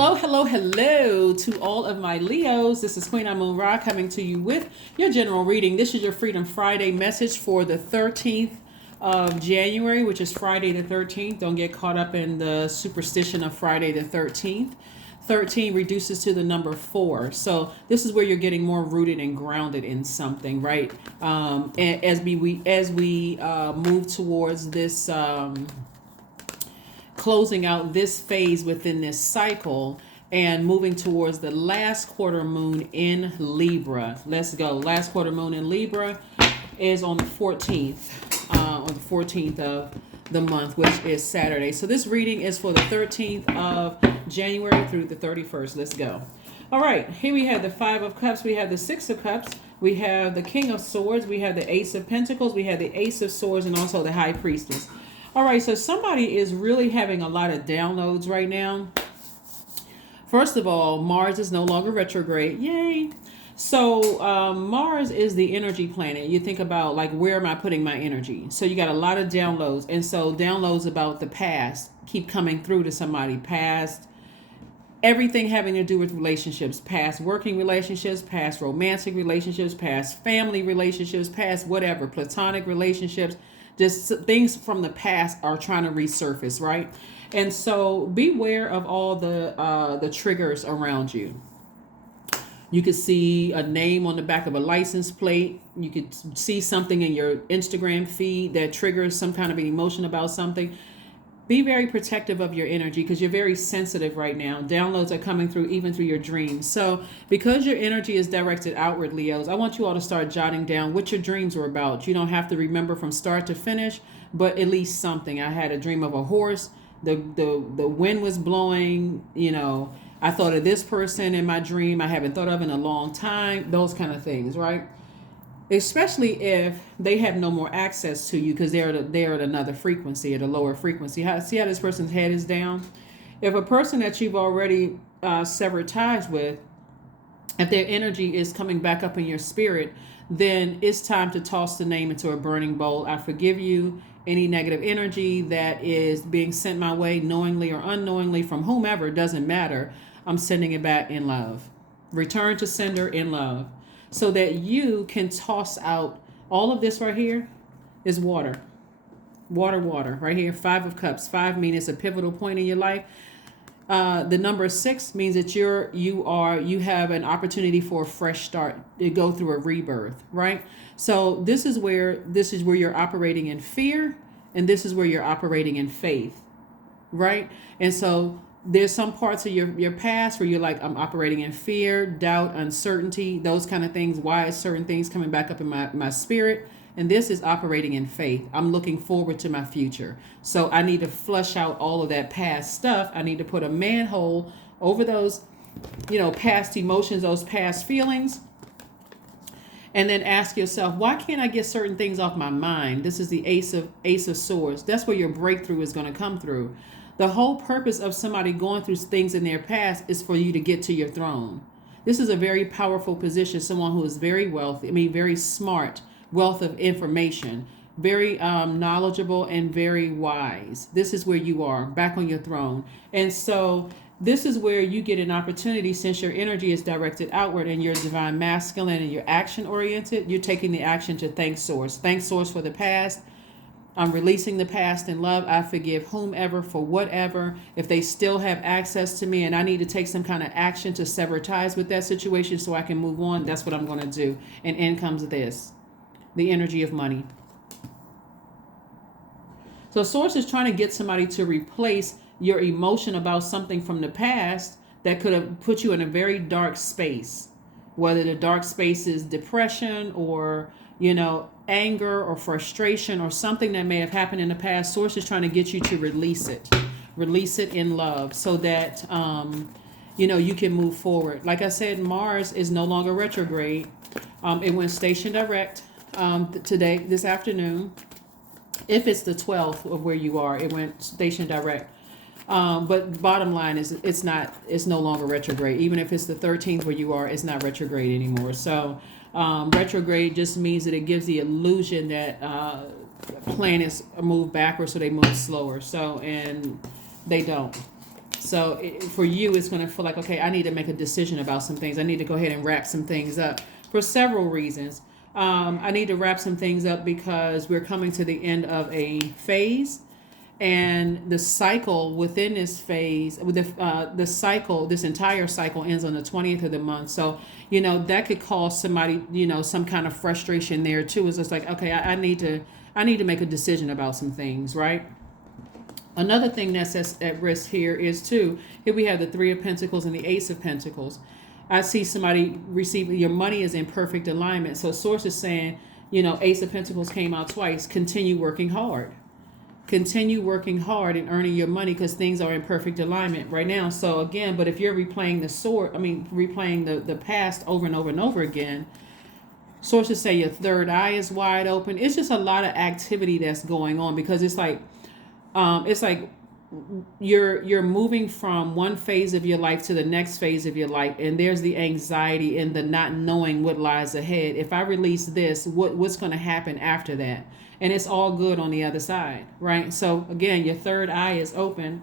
Hello, hello, hello to all of my Leos. This is Queen Amun Ra coming to you with your general reading. This is your Freedom Friday message for the 13th of January, which is Friday the 13th. Don't get caught up in the superstition of Friday the 13th. 13 reduces to the number 4. So this is where you're getting more rooted and grounded in something, right? And as we move towards this closing out this phase within this cycle and moving towards the last quarter moon in Libra. Let's go. Last quarter moon in Libra is on the 14th of the month, which is Saturday. So this reading is for the 13th of January through the 31st. Let's go. All right, here we have the 5 of Cups, we have the 6 of Cups, we have the King of Swords, we have the Ace of Pentacles, we have the Ace of Swords, and also the High Priestess. All right, so somebody is really having a lot of downloads right now. First of all, Mars is no longer retrograde. Yay. So Mars is the energy planet. You think about, like, where am I putting my energy? So you got a lot of downloads. And so downloads about the past keep coming through to somebody. Past, everything having to do with relationships. Past working relationships, past romantic relationships, past family relationships, past whatever, platonic relationships. Just things from the past are trying to resurface, right? And so beware of all the triggers around you. You could see a name on the back of a license plate. You could see something in your Instagram feed that triggers some kind of an emotion about something. Be very protective of your energy because you're very sensitive right now. Downloads are coming through even through your dreams. So because your energy is directed outward, Leos, I want you all to start jotting down what your dreams were about. You don't have to remember from start to finish, but at least something. I had a dream of a horse. The wind was blowing, I thought of this person in my dream I haven't thought of in a long time. Those kind of things, right? Especially if they have no more access to you because they're at another frequency, at a lower frequency. See how this person's head is down? If a person that you've already severed ties with, if their energy is coming back up in your spirit, then it's time to toss the name into a burning bowl. I forgive you. Any negative energy that is being sent my way, knowingly or unknowingly, from whomever, doesn't matter. I'm sending it back in love. Return to sender in love. So that you can toss out all of this right here is water. Water, right here. 5 of Cups. 5 means it's a pivotal point in your life. The number 6 means that you have an opportunity for a fresh start, to go through a rebirth, right? So this is where you're operating in fear, and this is where you're operating in faith, right? And so there's some parts of your past where you're like, I'm operating in fear, doubt, uncertainty, those kind of things. Why is certain things coming back up in my spirit? And this is operating in faith. I'm looking forward to my future. So I need to flush out all of that past stuff. I need to put a manhole over those, past emotions, those past feelings. And then ask yourself, why can't I get certain things off my mind? This is the Ace of Swords. That's where your breakthrough is going to come through. The whole purpose of somebody going through things in their past is for you to get to your throne. This is a very powerful position. Someone who is very wealthy, very smart, wealth of information, very knowledgeable and very wise. This is where you are, back on your throne. And so this is where you get an opportunity, since your energy is directed outward and you're divine masculine and you're action oriented, you're taking the action to thank source. Thank source for the past. I'm releasing the past in love. I forgive whomever for whatever. If they still have access to me and I need to take some kind of action to sever ties with that situation so I can move on, that's what I'm going to do. And in comes this, the energy of money. So source is trying to get somebody to replace your emotion about something from the past that could have put you in a very dark space. Whether the dark space is depression or, anger or frustration or something that may have happened in the past. Source is trying to get you to release it in love so that, you can move forward. Like I said, Mars is no longer retrograde. It went station direct this afternoon. If it's the 12th of where you are, it went station direct. But bottom line is it's no longer retrograde. Even if it's the 13th where you are, it's not retrograde anymore. So retrograde just means that it gives the illusion that planets move backwards, so they move slower. So, and they don't. So for you, it's going to feel like, okay, I need to make a decision about some things. I need to go ahead and wrap some things up for several reasons. I need to wrap some things up because we're coming to the end of a phase, and the cycle within this phase, with the cycle, this entire cycle ends on the 20th of the month. So that could cause somebody some kind of frustration there too. It's just like, okay, I need to make a decision about some things, right? Another thing that's at risk here is too, here we have the Three of Pentacles and the Ace of Pentacles. I see somebody receiving, your money is in perfect alignment. So source is saying, Ace of Pentacles came out twice. Continue working hard. Continue working hard and earning your money because things are in perfect alignment right now. So again, but if you're replaying replaying the past over and over and over again, sources say your third eye is wide open. It's just a lot of activity that's going on because it's like you're moving from one phase of your life to the next phase of your life, and there's the anxiety and the not knowing what lies ahead. If I release this, what's going to happen after that? And it's all good on the other side, right? So again, your third eye is open.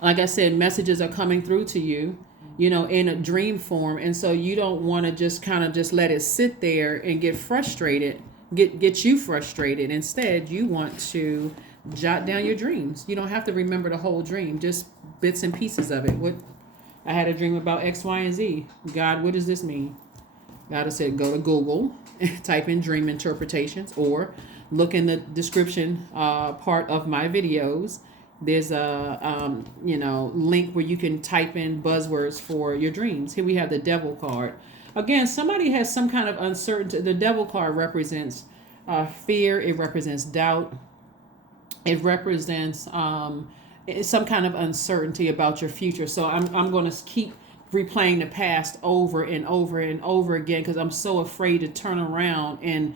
Like I said, messages are coming through to you, in a dream form, and so you don't want to just kind of just let it sit there and get frustrated, get you frustrated. Instead, you want to jot down your dreams. You don't have to remember the whole dream, just bits and pieces of it. What I had a dream about X, Y, and Z. God, what does this mean? God has said, go to Google, type in dream interpretations, or look in the description part of my videos. There's a link where you can type in buzzwords for your dreams. Here we have the Devil card. Again, somebody has some kind of uncertainty. The Devil card represents fear. It represents doubt. It represents some kind of uncertainty about your future. So I'm going to keep replaying the past over and over and over again because I'm so afraid to turn around and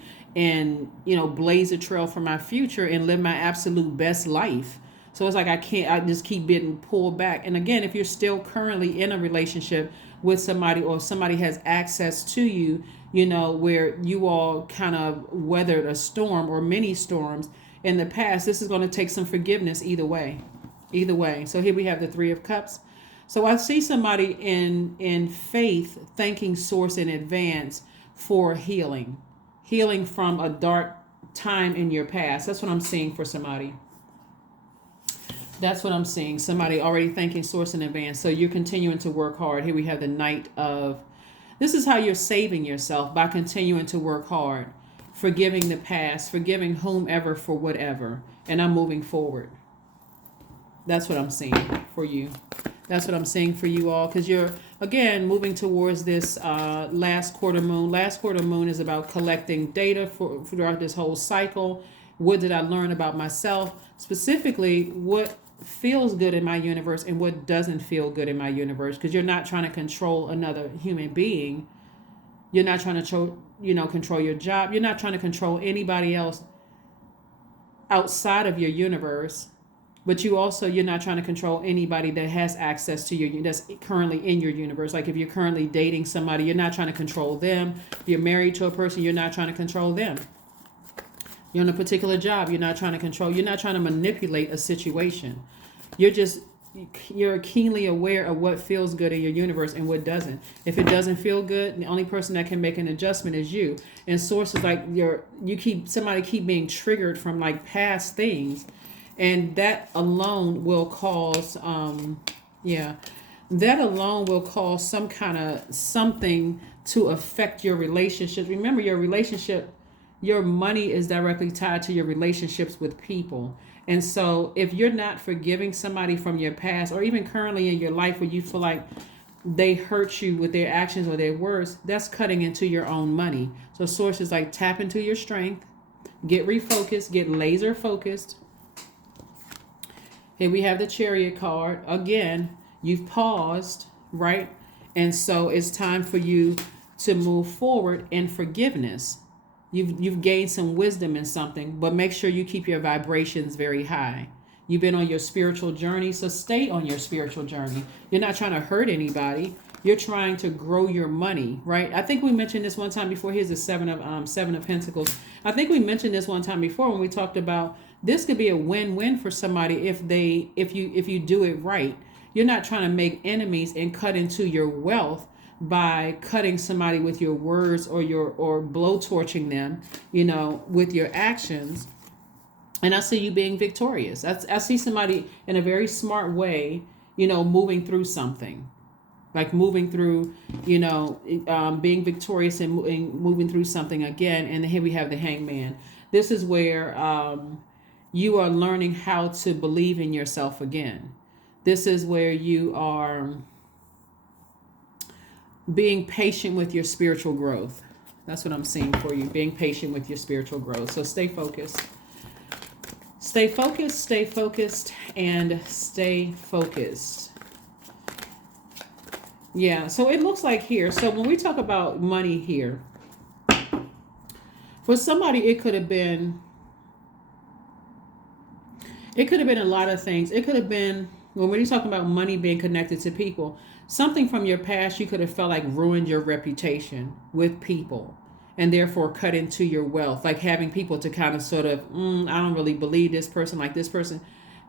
blaze a trail for my future and live my absolute best life. So it's like I just keep getting pulled back. And again, if you're still currently in a relationship with somebody, or somebody has access to you, where you all kind of weathered a storm or many storms in the past, this is going to take some forgiveness either way. So here we have the Three of Cups. So I see somebody in faith thanking source in advance for healing from a dark time in your past. That's what I'm seeing for somebody. That's what I'm seeing. Somebody already thanking source in advance. So you're continuing to work hard. Here we have the Knight of, this is how you're saving yourself, by continuing to work hard, forgiving the past, forgiving whomever for whatever. And I'm moving forward. That's what I'm seeing for you. That's what I'm seeing for you all, because you're, again, moving towards this last quarter moon. Last quarter moon is about collecting data throughout this whole cycle. What did I learn about myself? Specifically, what feels good in my universe and what doesn't feel good in my universe, because you're not trying to control another human being. You're not trying to control your job. You're not trying to control anybody else outside of your universe. But you're not trying to control anybody that has access to you, that's currently in your universe. Like if you're currently dating somebody, you're not trying to control them. If you're married to a person, you're not trying to control them. You're on a particular job, you're not trying to manipulate a situation. You're keenly aware of what feels good in your universe and what doesn't. If it doesn't feel good, the only person that can make an adjustment is you. And sources like somebody keep being triggered from like past things. And that alone will cause, some kind of something to affect your relationships. Remember, your money is directly tied to your relationships with people. And so if you're not forgiving somebody from your past, or even currently in your life where you feel like they hurt you with their actions or their words, that's cutting into your own money. So sources like tap into your strength, get refocused, get laser focused. Here we have the Chariot card. Again, you've paused, right? And so it's time for you to move forward in forgiveness. You've gained some wisdom in something, but make sure you keep your vibrations very high. You've been on your spiritual journey, so stay on your spiritual journey. You're not trying to hurt anybody. You're trying to grow your money, right? I think we mentioned this one time before. Here's the seven of Pentacles. I think we mentioned this one time before when we talked about this could be a win-win for somebody if you do it right. You're not trying to make enemies and cut into your wealth by cutting somebody with your words or blowtorching them, with your actions. And I see you being victorious. I see somebody in a very smart way, moving through something. Like moving through, being victorious and moving through something again. And here we have the Hangman. This is where you are learning how to believe in yourself again. This is where you are being patient with your spiritual growth. That's what I'm seeing for you, being patient with your spiritual growth. So stay focused. Stay focused, stay focused, and stay focused. Yeah, so it looks like here. So when we talk about money here, for somebody, it could have been a lot of things. It could have been, when we're talking about money being connected to people, something from your past you could have felt like ruined your reputation with people and therefore cut into your wealth, like having people to kind of sort of, I don't really believe this person, like this person,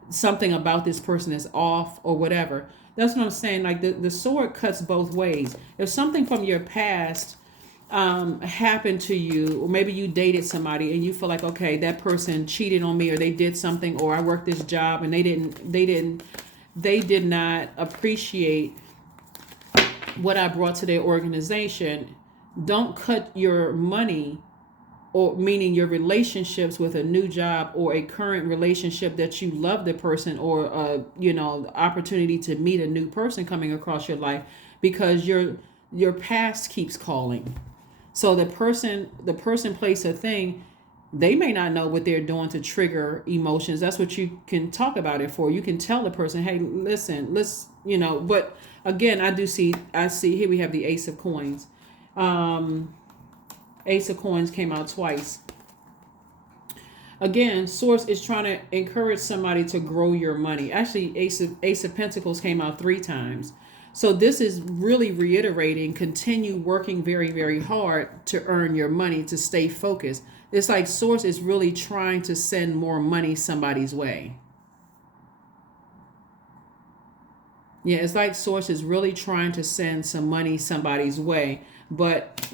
something about this person is off or whatever. That's what I'm saying. Like the sword cuts both ways. If something from your past happened to you, or maybe you dated somebody and you feel like, okay, that person cheated on me, or they did something, or I worked this job and they did not appreciate what I brought to their organization. Don't cut your money, or meaning your relationships with a new job or a current relationship that you love the person, or the opportunity to meet a new person coming across your life, because your past keeps calling. So the person, place, a thing, they may not know what they're doing to trigger emotions. That's what you can talk about it for. You can tell the person, hey, listen, but again, I see here we have the Ace of Coins. Ace of Coins came out twice. Again, Source is trying to encourage somebody to grow your money. Actually, Ace of Pentacles came out 3 times. So this is really reiterating, continue working very, very hard to earn your money, to stay focused. It's like Source is really trying to send more money somebody's way. Yeah, it's like Source is really trying to send some money somebody's way. But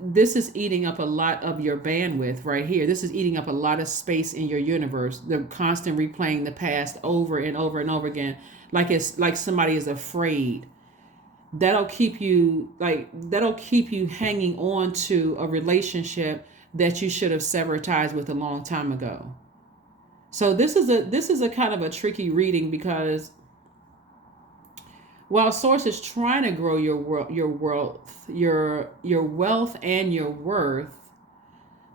this is eating up a lot of your bandwidth right here. This is eating up a lot of space in your universe. The constant replaying the past over and over and over again. Like it's like somebody is afraid. That'll keep you hanging on to a relationship that you should have severed ties with a long time ago. So this is a kind of a tricky reading, because while Source is trying to grow your wealth and your worth,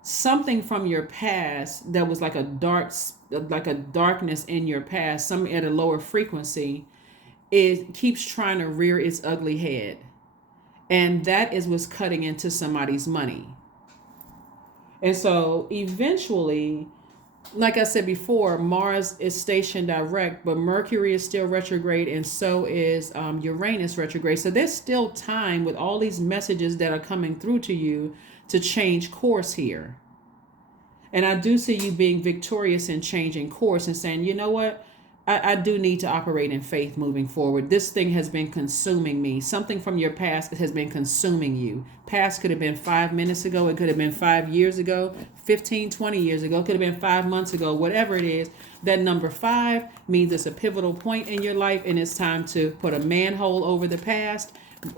something from your past that was like a darkness in your past, some at a lower frequency, it keeps trying to rear its ugly head, and that is what's cutting into somebody's money. And so eventually, like I said before, Mars is stationed direct, but Mercury is still retrograde, and so is Uranus retrograde. So there's still time with all these messages that are coming through to you to change course here. And I do see you being victorious in changing course and saying, you know what? I do need to operate in faith moving forward. This thing has been consuming me. Something from your past has been consuming you. Past could have been 5 minutes ago. It could have been 5 years ago, 15, 20 years ago. It could have been 5 months ago, whatever it is. That number 5 means it's a pivotal point in your life, and it's time to put a manhole over the past,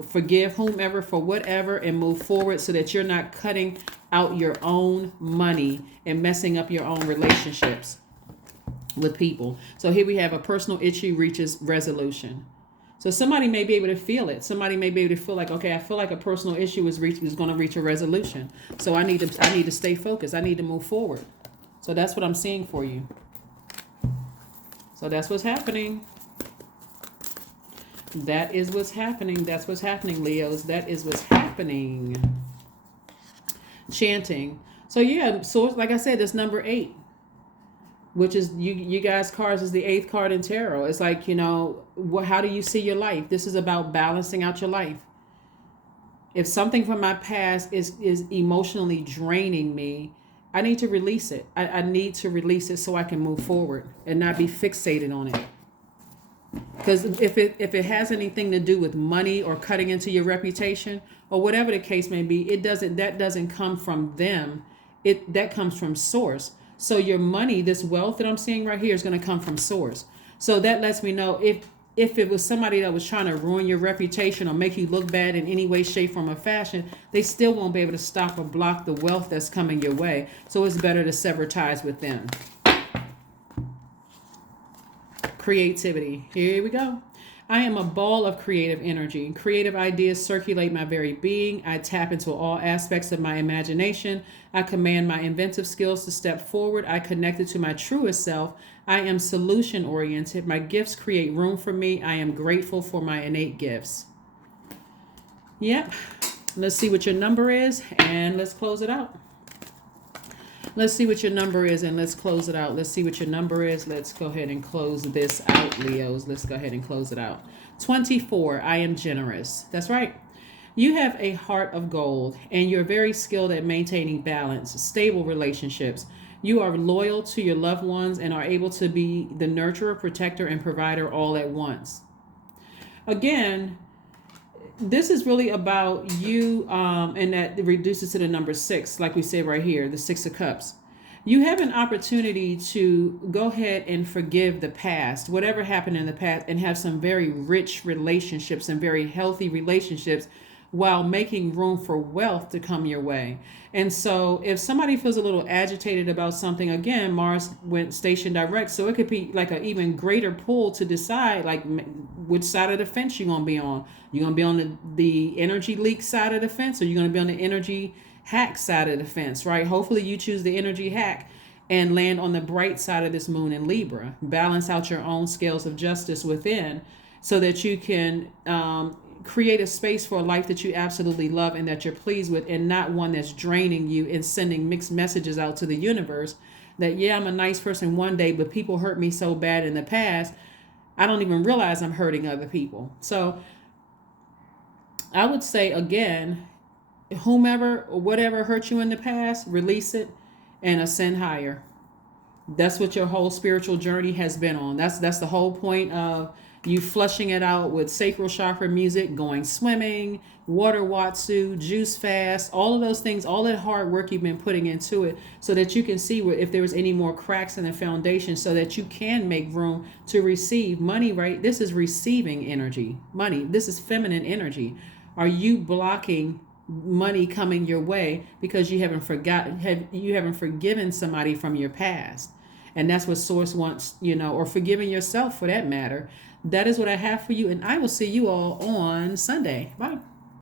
forgive whomever for whatever, and move forward so that you're not cutting out your own money and messing up your own relationships with people. So here we have a personal issue reaches resolution. So somebody may be able to feel it. Somebody may be able to feel like, okay, I feel like a personal issue is going to reach a resolution. So I need to stay focused. I need to move forward. So that's what I'm seeing for you. So that's what's happening. That is what's happening. That's what's happening, Leos. That is what's happening. Chanting. So yeah, so like I said, it's number 8. which is you guys cards is the 8th card in tarot. It's like, how do you see your life? This is about balancing out your life. If something from my past is emotionally draining me, I need to release it. I need to release it so I can move forward and not be fixated on it. Because if it has anything to do with money or cutting into your reputation or whatever the case may be, that doesn't come from them. That comes from source. So your money, this wealth that I'm seeing right here, is going to come from source. So that lets me know if it was somebody that was trying to ruin your reputation or make you look bad in any way, shape, form, or fashion, they still won't be able to stop or block the wealth that's coming your way. So it's better to sever ties with them. Creativity. Here we go. I am a ball of creative energy. Creative ideas circulate my very being. I tap into all aspects of my imagination. I command my inventive skills to step forward. I connected to my truest self. I am solution oriented. My gifts create room for me. I am grateful for my innate gifts. Yep. Let's see what your number is and let's close it out. Let's see what your number is and let's close it out. Let's see what your number is. Let's go ahead and close this out, Leos. Let's go ahead and close it out. 24. I am generous. That's right. You have a heart of gold and you're very skilled at maintaining balance, stable relationships. You are loyal to your loved ones and are able to be the nurturer, protector, and provider all at once. Again, this is really about you, and that reduces to the number 6, like we say right here, the 6 of Cups. You have an opportunity to go ahead and forgive the past, whatever happened in the past, and have some very rich relationships and very healthy relationships while making room for wealth to come your way. And so if somebody feels a little agitated about something, again, Mars went station direct. So it could be like an even greater pull to decide like which side of the fence you're going to be on. You're going to be on the energy leak side of the fence, or you're going to be on the energy hack side of the fence, right? Hopefully you choose the energy hack and land on the bright side of this moon in Libra. Balance out your own scales of justice within so that you can create a space for a life that you absolutely love and that you're pleased with, and not one that's draining you and sending mixed messages out to the universe that, yeah, I'm a nice person one day, but people hurt me so bad in the past, I don't even realize I'm hurting other people. So I would say, again, whomever or whatever hurt you in the past, release it and ascend higher. That's what your whole spiritual journey has been on. That's the whole point of you flushing it out with sacral chakra music, going swimming, water watsu, juice fast, all of those things, all that hard work you've been putting into it, so that you can see if there was any more cracks in the foundation, so that you can make room to receive money, right? This is receiving energy, money. This is feminine energy. Are you blocking money coming your way because you haven't forgiven somebody from your past? And that's what Source wants, or forgiving yourself for that matter. That is what I have for you, and I will see you all on Sunday. Bye.